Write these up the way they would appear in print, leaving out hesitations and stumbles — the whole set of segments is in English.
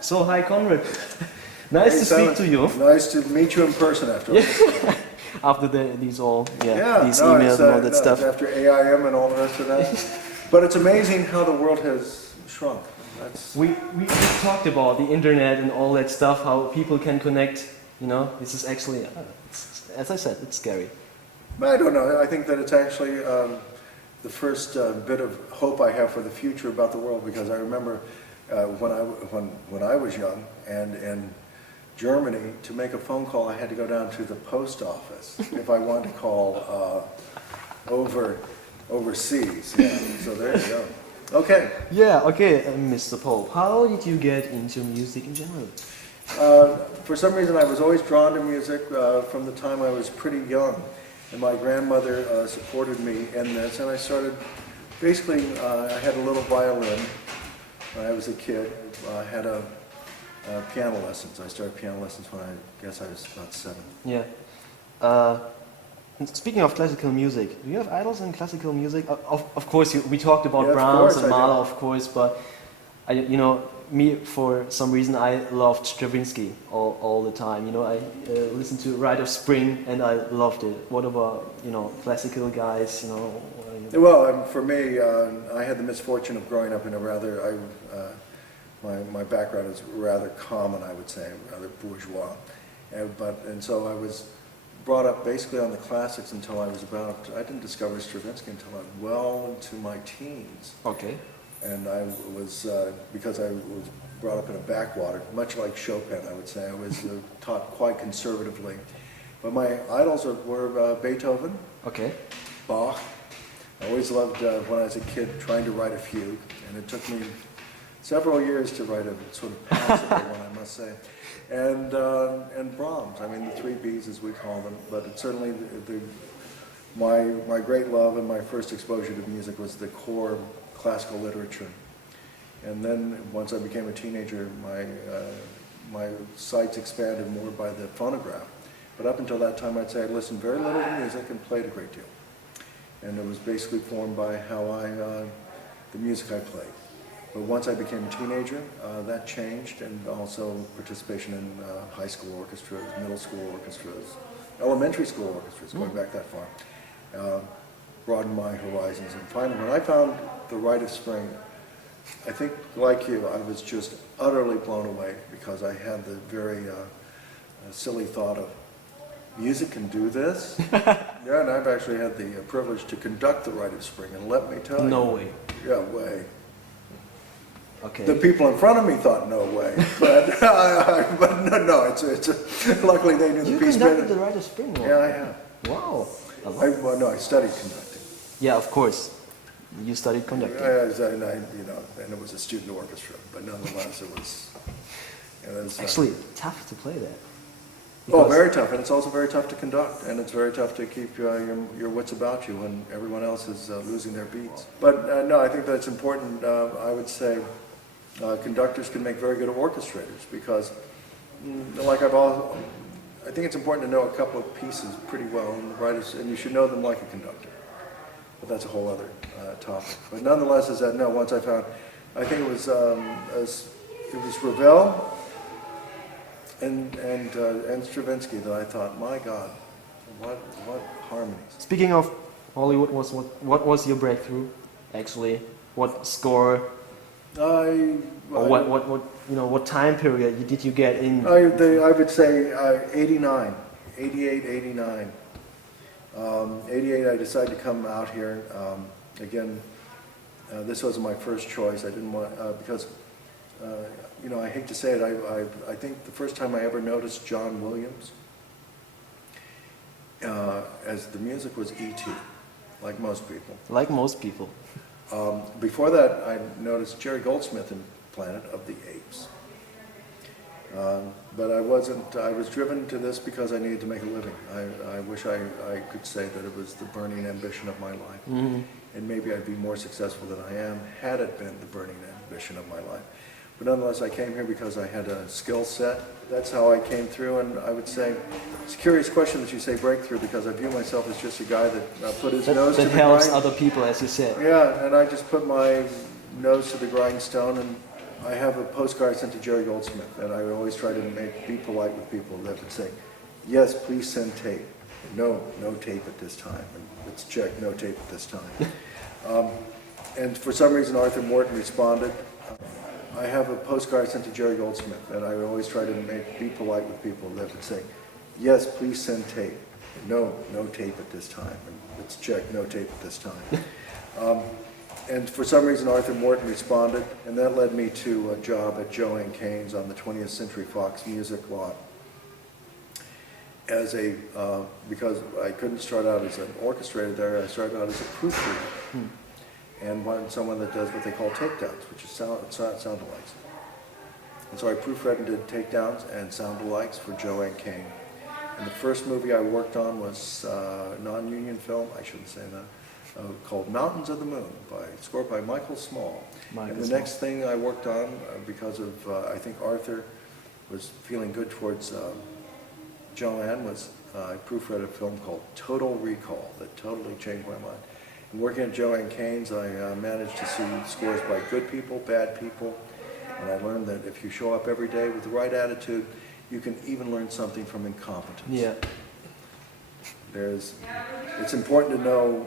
So, hi Conrad. Nice to speak to you. Nice to meet you in person after all. After these emails and all that stuff. After AIM and all the rest of that. But it's amazing how the world has shrunk. We talked about the internet and all that stuff, how people can connect. You know, this is actually, as I said, it's scary. I don't know. I think that it's actually the first bit of hope I have for the future about the world, because I remember when I was young and in Germany, to make a phone call I had to go down to the post office if I wanted to call overseas. Yeah. So there you go. Okay. Yeah, okay, Mr. Pope, how did you get into music in general? For some reason I was always drawn to music from the time I was pretty young. And my grandmother supported me in this, and I started, basically, I had a little violin when I was a kid. I had piano lessons. I started piano lessons when I guess I was about 7. Yeah. Speaking of classical music, do you have idols in classical music? Of course, we talked about Brahms and Mahler, of course, but you know, me, for some reason, I loved Stravinsky all the time. You know, I listened to Rite of Spring and I loved it. What about, you know, classical guys, you know? Well, for me, I had the misfortune of growing up in a rather, my background is rather common, I would say, rather bourgeois. And so I was brought up basically on the classics until I was about, I didn't discover Stravinsky until I was well into my teens. Okay. And I was, because I was brought up in a backwater, much like Chopin, I would say, I was taught quite conservatively. But my idols were Beethoven, okay, Bach. I always loved, when I was a kid, trying to write a fugue, and it took me several years to write a sort of passable one, I must say. And Brahms, I mean the 3 Bs as we call them, but it's certainly my great love and my first exposure to music was the core classical literature. And then once I became a teenager, my sights expanded more by the phonograph. But up until that time, I'd say I listened very little to music and played a great deal. And it was basically formed by how the music I played. But once I became a teenager, that changed, and also participation in high school orchestras, middle school orchestras, elementary school orchestras, going back that far. Broadened my horizons, and finally when I found the Rite of Spring, I think like you, I was just utterly blown away, because I had the very silly thought of, music can do this? Yeah, and I've actually had the privilege to conduct the Rite of Spring, and let me tell you. No way. Yeah, way. Okay. The people in front of me thought no way, but, but no, it's luckily they knew the piece better. You conducted the Rite of Spring? Yeah, I have. Wow. Well, no, I studied conducting. Yeah, of course. You studied conducting. You know, and it was a student orchestra, but nonetheless, it was. Actually tough to play that. Oh, very tough, and it's also very tough to conduct, and it's very tough to keep your wits about you when everyone else is losing their beats. But no, I think that's important. I would say conductors can make very good orchestrators, because, like I think it's important to know a couple of pieces pretty well, and you should know them like a conductor. But that's a whole other topic. But nonetheless, once I found, I think it was Ravel and Stravinsky that I thought, my God, what harmonies. Speaking of Hollywood, what was your breakthrough, actually? What score? What time period did you get in? I would say 89, 88, 89. 88, I decided to come out here. Again, this wasn't my first choice. I didn't want, because, you know, I hate to say it, I think the first time I ever noticed John Williams as the music was E.T., like most people. Like most people. Before that, I noticed Jerry Goldsmith in Planet of the Apes. But I was driven to this because I needed to make a living. I wish I could say that it was the burning ambition of my life. Mm-hmm. And maybe I'd be more successful than I am had it been the burning ambition of my life. But nonetheless, I came here because I had a skill set. That's how I came through, and I would say, it's a curious question that you say breakthrough, because I view myself as just a guy that put his nose to the grind. That helps other people, as you said. Yeah, and I just put my nose to the grindstone and I have a postcard I sent to Jerry Goldsmith, and I always try to be polite with people that would say, yes, please send tape. No, no tape at this time. And it's checked, no tape at this time. And for some reason, Arthur Morton responded. I have a postcard I sent to Jerry Goldsmith, and I always try to be polite with people that would say, yes, please send tape. No, no tape at this time. And it's checked, no tape at this time. And for some reason, Arthur Morton responded, and that led me to a job at Joanne Kane's on the 20th Century Fox music lot. As because I couldn't start out as an orchestrated there, I started out as a proofreader. And wanted someone that does what they call takedowns, which is sound-alikes. And so I proofread and did takedowns and sound-alikes for Joanne Kane. And the first movie I worked on was a non-union film, I shouldn't say that, called Mountains of the Moon, scored by Michael Small. And the next thing I worked on, because of, I think Arthur was feeling good towards Joanne, was I proofread a film called Total Recall that totally changed my mind. And working at Joanne Kane's, I managed to see scores by good people, bad people, and I learned that if you show up every day with the right attitude, you can even learn something from incompetence. Yeah. It's important to know,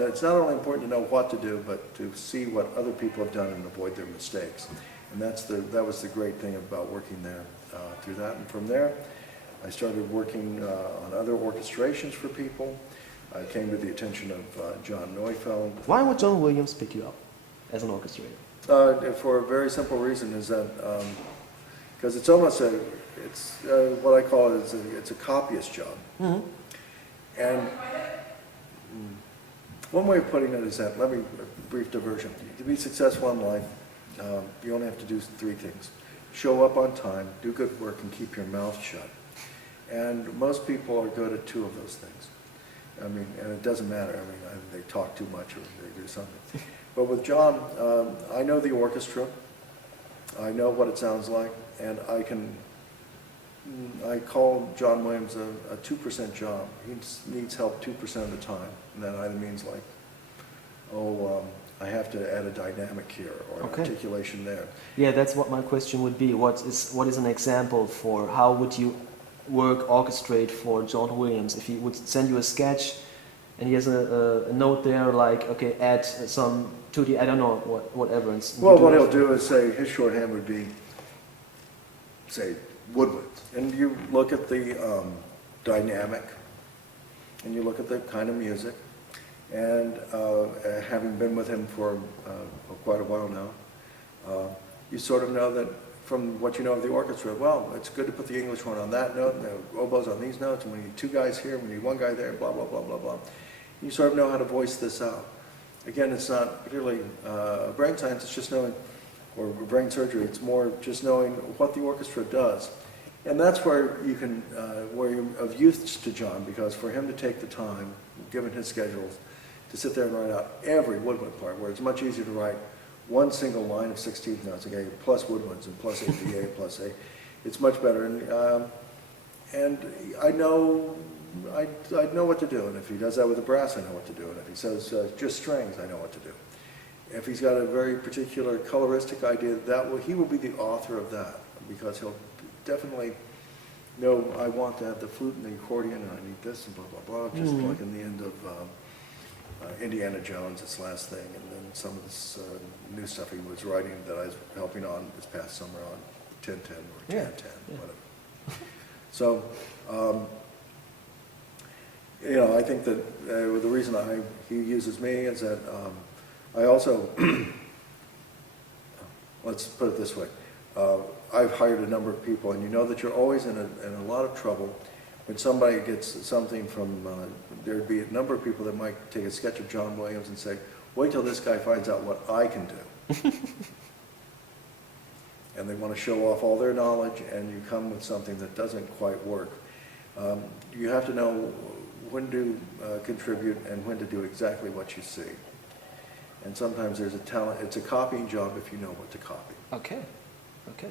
it's not only important to know what to do, but to see what other people have done and avoid their mistakes. And that was the great thing about working there through that. And from there, I started working on other orchestrations for people. I came to the attention of John Neufeld. Why would John Williams pick you up as an orchestrator? For a very simple reason, is that because it's almost what I call it, it's a copyist job. Mm-hmm. And one way of putting it is that, let me, a brief diversion. To be successful in life, you only have to do three things. Show up on time, do good work, and keep your mouth shut. And most people are good at two of those things. I mean, and it doesn't matter. I mean, they talk too much or they do something. But with John, I know the orchestra. I know what it sounds like, and I call John Williams a 2% job. He needs help 2% of the time. And that either means like, I have to add a dynamic here or an articulation there. Yeah, that's what my question would be. What is an example for how would you orchestrate for John Williams? If he would send you a sketch and he has a note there like, okay, add some 2D, I don't know, whatever. Well, what he'll do is say, his shorthand would be, say, woodwinds. And you look at the dynamic, and you look at the kind of music, and having been with him for quite a while now, you sort of know that from what you know of the orchestra, well, it's good to put the English horn on that note, and the oboes on these notes, and we need two guys here, we need one guy there, blah, blah, blah, blah, blah. You sort of know how to voice this out. Again, it's not particularly brain science, it's just knowing, or brain surgery, it's more just knowing what the orchestra does. And that's where you can, where you're of use to John, because for him to take the time, given his schedules, to sit there and write out every woodwind part, where it's much easier to write one single line of 16th notes, okay, plus woodwinds and plus ABA plus A. It's much better, and I know what to do. And if he does that with the brass, I know what to do. And if he says just strings, I know what to do. If he's got a very particular coloristic idea, he will be the author of that, because he'll definitely know, I want to have the flute and the accordion, and I need this and blah blah blah. Just like in the end of Indiana Jones, its last thing, and then some of this new stuff he was writing that I was helping on this past summer on 1010 or 1010, whatever. So, you know, I think that the reason he uses me is that I also, let's put it this way, I've hired a number of people, and you know that you're always in a lot of trouble when somebody gets something from, there'd be a number of people that might take a sketch of John Williams and say, wait till this guy finds out what I can do. And they want to show off all their knowledge, and you come with something that doesn't quite work. You have to know when to contribute and when to do exactly what you see. And sometimes there's a talent, it's a copying job if you know what to copy. Okay, okay.